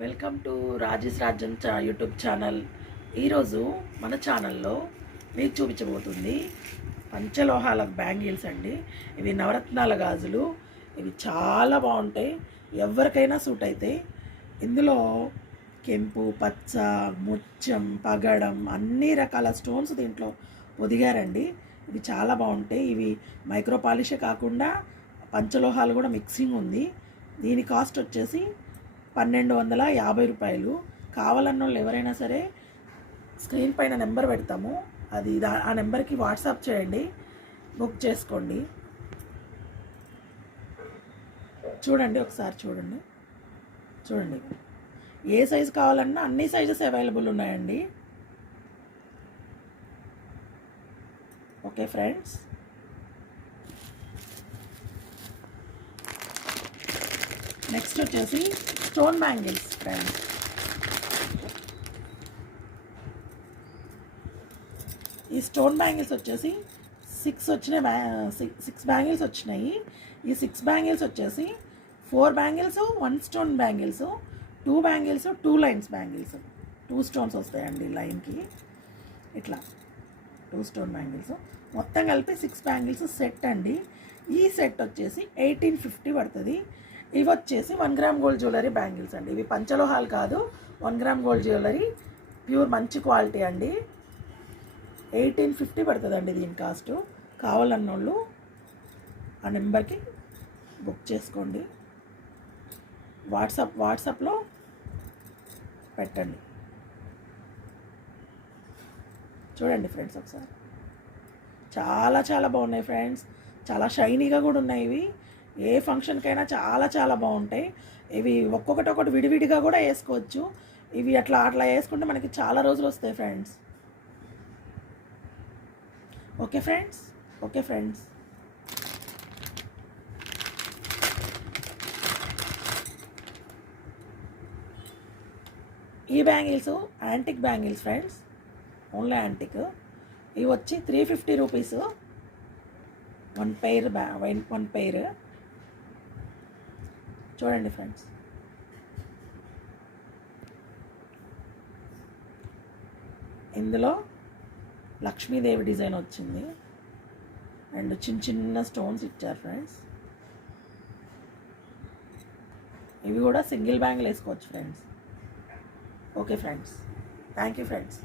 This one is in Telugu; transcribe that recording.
వెల్కమ్ టు రాజేష్ రాజ్యం యూట్యూబ్ ఛానల్. ఈరోజు మన ఛానల్లో మీకు చూపించబోతుంది పంచలోహాల బ్యాంగిల్స్ అండి. ఇవి నవరత్నాల గాజులు. ఇవి చాలా బాగుంటాయి, ఎవరికైనా సూట్ అవుతాయి. ఇందులో కెంపు, పచ్చ, ముత్యం, పగడం అన్ని రకాల స్టోన్స్ దీంట్లో పొదిగారండి. ఇవి చాలా బాగుంటాయి. ఇవి మైక్రో పాలిషే కాకుండా పంచలోహాలు కూడా మిక్సింగ్ ఉంది. దీని కాస్ట్ వచ్చేసి 1250 రూపాయలు. కావాలన్న వాళ్ళు ఎవరైనా సరే స్క్రీన్ పైన నెంబర్ పెడతాము, అది ఆ నెంబర్కి వాట్సాప్ చేయండి, బుక్ చేసుకోండి. చూడండి, ఒకసారి చూడండి. ఏ సైజు కావాలన్నా అన్ని సైజెస్ అవైలబుల్ ఉన్నాయండి. ఓకే ఫ్రెండ్స్, నెక్స్ట్ వచ్చేసి స్టోన్ బ్యాంగిల్స్ ఫ్రెండ్స్. ఈ స్టోన్ బ్యాంగిల్స్ వచ్చేసి 6 బ్యాంగిల్స్ వచ్చినాయి. ఈ 6 బ్యాంగిల్స్ వచ్చేసి 4 bangles 1 stone bangles, 2 bangles 2 lines bangles, 2 stones వస్తాయండి లైన్కి. ఇట్లా 2 స్టోన్ బ్యాంగిల్స్ మొత్తం కలిపి 6 బ్యాంగిల్స్ సెట్ అండి. ఈ సెట్ వచ్చేసి 1850 పడుతుంది. ఇవి వచ్చేసి 1 గ్రామ్ గోల్డ్ జ్యువెలరీ బ్యాంగిల్స్ అండి. ఇవి పంచలోహాలు కాదు, 1 గ్రామ్ గోల్డ్ జ్యువెలరీ, ప్యూర్ మంచి క్వాలిటీ అండి. 1850 పడుతుందండి దీని కాస్ట్. కావాలన్నోళ్ళు ఆ నెంబర్కి బుక్ చేసుకోండి, వాట్సాప్లో పెట్టండి. చూడండి ఫ్రెండ్స్, ఒకసారి చాలా చాలా బాగున్నాయి ఫ్రెండ్స్. చాలా షైనీగా కూడా ఉన్నాయి. ఇవి ఏ ఫంక్షన్కైనా చాలా చాలా బాగుంటాయి. ఇవి ఒక్కొక్కటి విడివిడిగా కూడా వేసుకోవచ్చు. ఇవి అట్లా వేసుకుంటే మనకి చాలా రోజులు వస్తాయి ఫ్రెండ్స్. ఓకే ఫ్రెండ్స్, ఈ bangles antique bangles friends, only antique. ఇవి వచ్చి 350 రూపీస్ వన్ పెయిర్. చూడండి ఫ్రెండ్స్, ఇందులో లక్ష్మీదేవి డిజైన్ వచ్చింది అండ్ చిన్న స్టోన్స్ ఇచ్చారు ఫ్రెండ్స్. ఇవి కూడా సింగిల్ బ్యాంగిల్ వేసుకోవచ్చు friends. Okay friends, thank you friends.